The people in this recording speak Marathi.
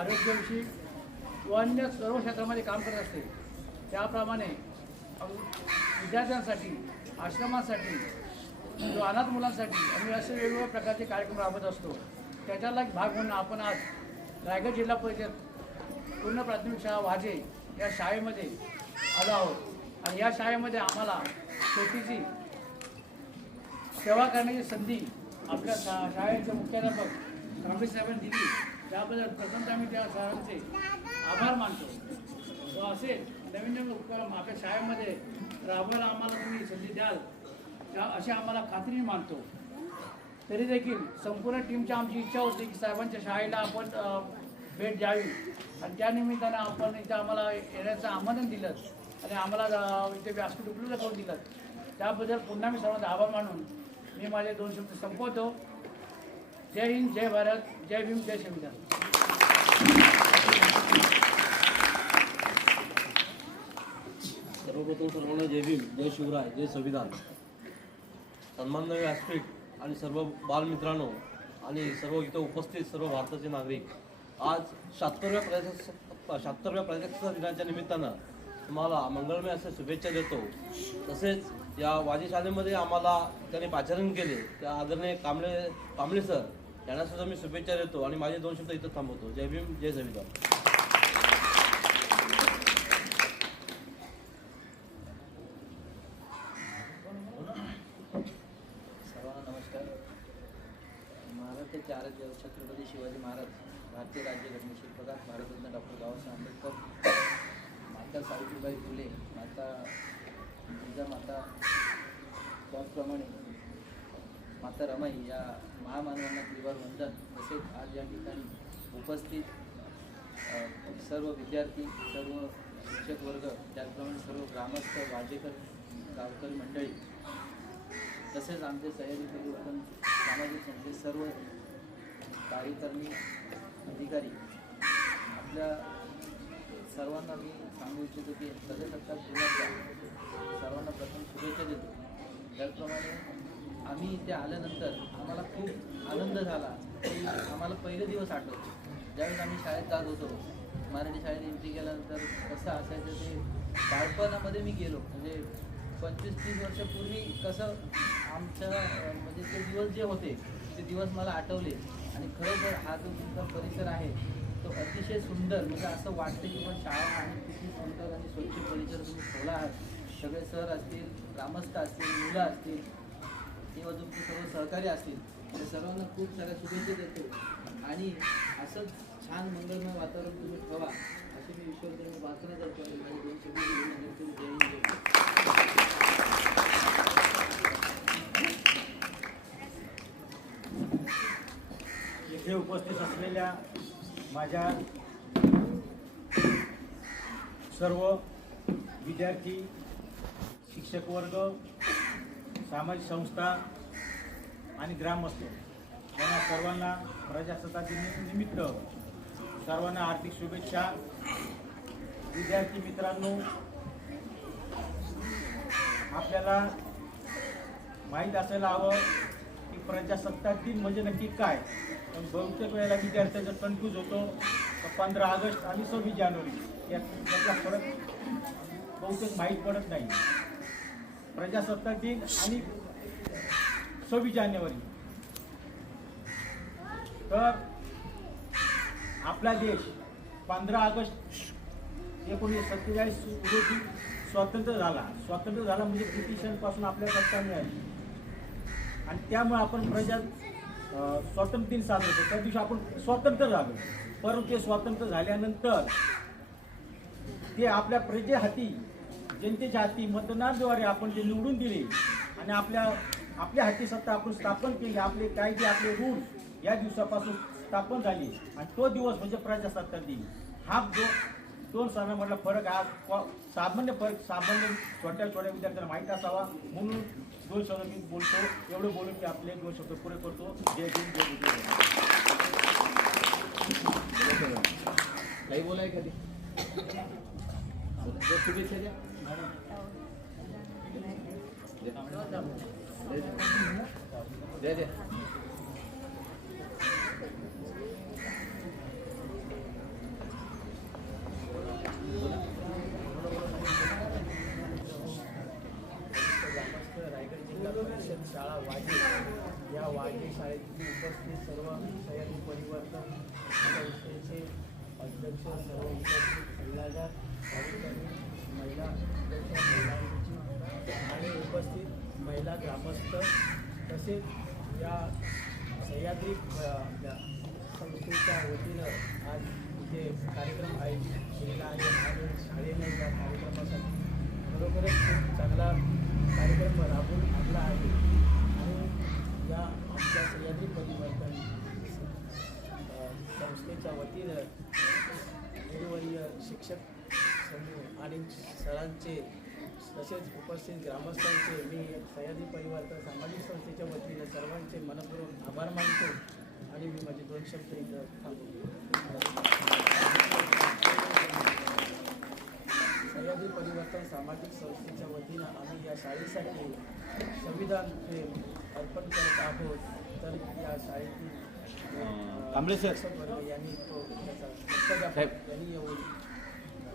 आरोग्याविषयी किंवा अन्य सर्व क्षेत्रामध्ये काम करत असते. त्याप्रमाणे विद्यार्थ्यांसाठी आश्रमासाठी किंवा अनाथ मुलांसाठी आम्ही असे वेगवेगळ्या प्रकारचे कार्यक्रम राबवत असतो. त्याच्याला एक भाग म्हणून आपण आज रायगड जिल्हा परिषद पूर्ण प्राथमिक शाळा वाजे या शाळेमध्ये आलो आहोत. आणि या शाळेमध्ये आम्हाला शेतीची सेवा करण्याची संधी आपल्या शा शाळेचे मुख्याध्यापक रमेश साहेबांनी दिली. त्याबद्दल प्रथमतः आम्ही त्या सरांचे आभार मानतो. व असे नवीन नवीन उपक्रम आपल्या शाळेमध्ये राबवायला आम्हाला तुम्ही संधी द्याल त्या अशी आम्हाला खात्री मानतो. तरी देखील संपूर्ण टीमची आमची इच्छा होती की साहेबांच्या शाळेला आपण भेट द्यावी. आणि त्या निमित्तानं आपण इथं आम्हाला येण्याचं आमंत्रण दिलं आणि आम्हाला इथे व्यासपीठ उपलब्ध करून दिलं. त्याबद्दल पुन्हा मी सर्वांचा आभार मानून मी माझे दोन शब्द संपवतो. जय हिंद जय भारत जय भीम जय संविधान. सर्वप्रथम सर्वांना जय भीम जय शिवराय जय संविधान. सन्माननीय व्यासपीठ आणि सर्व बालमित्रांनो आणि सर्व इथं उपस्थित सर्व भारताचे नागरिक आज शहात्तरव्या प्रजासत्ता शहात्तरव्या प्रजासत्ता दिनाच्या निमित्तानं तुम्हाला मंगळमय असे शुभेच्छा देतो. तसेच या वाजी शाळेमध्ये आम्हाला त्यांनी पाचारण केले. त्या आदरणीय कांबळे कांबळे सर त्यांना सुद्धा मी शुभेच्छा देतो आणि माझे दोन शब्द इथं थांबवतो. जय भीम जय संविधान सर्वांना नमस्कार. महाराष्ट्राचे छत्रपती शिवाजी महाराज भारतीय राज्य शिल्पकार भारतरत्न डॉक्टर बाबासाहेब आंबेडकर माता सावित्रीबाई फुले माता जिजामाता त्याचप्रमाणे माता रमाई या महामानवांना त्रिवार वंदन तसेच आज या ठिकाणी उपस्थित सर्व विद्यार्थी सर्व शिक्षक वर्ग त्याचप्रमाणे सर्व ग्रामस्थ वाजेकर गावकरी मंडळी तसेच आमचे सह्याद्री परिवर्तन सामाजिक संस्थे सर्व कार्यकर्मी अधिकारी आपल्या सर्वांना मी सांगू इच्छितो की प्रजासत्ताक दिनाच्या सर्वांना प्रथम शुभेच्छा देतो. त्याचप्रमाणे आम्ही इथे आल्यानंतर आम्हाला खूप आनंद झाला. की आम्हाला पहिले दिवस आठवतो. ज्यावेळेस आम्ही शाळेत जात होतो मराठी शाळेत एंट्री केल्यानंतर कसं असायचं ते बालपणामध्ये मी गेलो. म्हणजे पंचवीस तीस वर्षापूर्वी कसं आमच्या म्हणजे ते दिवस जे होते ते दिवस मला आठवले. आणि खरोखर हा जो तुमचा परिसर आहे तो अतिशय सुंदर म्हणजे असं वाटतं की पण शाळा आणि किती सुंदर आणि स्वच्छ परिसर तुम्ही ठेवला आहात सगळे सर असतील ग्रामस्थ असतील मुलं असतील किंवा तुमचे सर्व सहकारी असतील त्या सर्वांना खूप साऱ्या शुभेच्छा देतो. आणि असंच छान मंगलमय वातावरण तुम्ही ठेवा अशी मी विश्वास प्रार्थना करतो इथे उपस्थित असलेल्या माझ्या सर्व विद्यार्थी शिक्षक वर्ग सामाजिक संस्था आणि ग्रामस्थ यांना सर्वांना प्रजासत्ताक दिन निमित्त सर्वांना आर्थिक शुभेच्छा. विद्यार्थी मित्रांनो आपल्याला माहीत असायला हवं की प्रजासत्ताक दिन म्हणजे नक्की काय? पण बहुतेक वेळेला विद्यार्थ्याचा कन्फ्यूज होतो. पंधरा ऑगस्ट आणि सव्वीस जानेवारी यात फरक बहुतेक माहीत पडत नाही. प्रजासत्ताक दिन आणि सव्वीस जानेवारी. तर आपला देश पंधरा ऑगस्ट एकोणीसशे सत्तेचाळीस रोजी स्वातंत्र्य झाला. स्वातंत्र्य झाला म्हणजे ब्रिटिशांपासून आपल्याला सत्ता मिळाली. आणि त्यामुळे आपण प्रजा स्वातंत्र्य दिन साजरा करतो. त्या दिवशी आपण स्वतंत्र झालो. परंतु ते स्वातंत्र्य झाल्यानंतर ते आपल्या प्रजे हाती जनतेच्या हाती मतदानाद्वारे आपण ते निवडून दिले आणि आपल्या आपल्या हाती सत्ता आपण स्थापन केली आपले कायदे आपले रूल या दिवसापासून स्थापन झाले. आणि तो दिवस म्हणजे प्रजासत्ताक दिन. हा जो दोन सणामधला फरक हा सामान्य फरक सामान्य छोट्या छोट्या विद्यार्थ्यांना माहीत असावा. म्हणून दोन शब्द मी बोलतो. एवढं बोलून की आपले दोन शब्द पुरे करतो. जय भीम जय काही बोलाय कधी शुभेच्छा द्या. दे रायगड जिल्हा शाळा वाजे या वाजे शाळेतील उपस्थित सर्व सैनिक परिवर्तन संस्थेचे अध्यक्ष सर्व उपस्थित सल्लागार महिला महिलांची आणि उपस्थित महिला ग्रामस्थ तसेच या सह्याद्री संस्थेच्या वतीनं आज इथे कार्यक्रम आयोजित केलेला आहे. आणि शाळेने या कार्यक्रमासाठी खरोखरच खूप चांगला कार्यक्रम राबवून आणला आहे. आणि या आमच्या सह्याद्री परिवर्तन संस्थेच्या वतीनं गुरुवर्य शिक्षक समूह आणि सरांचे तसेच उपस्थित ग्रामस्थांचे मी सह्याद्री परिवर्तन सामाजिक संस्थेच्या वतीनं सर्वांचे मनपूर्वक आभार मानतो आणि मी माझे दोन शब्द इथं सह्याद्री परिवर्तन सामाजिक संस्थेच्या वतीनं आम्ही या शाळेसाठी संविधान प्रेम अर्पण करत आहोत. तर या शाळेतील यांनी तो त्याचा यांनी येऊन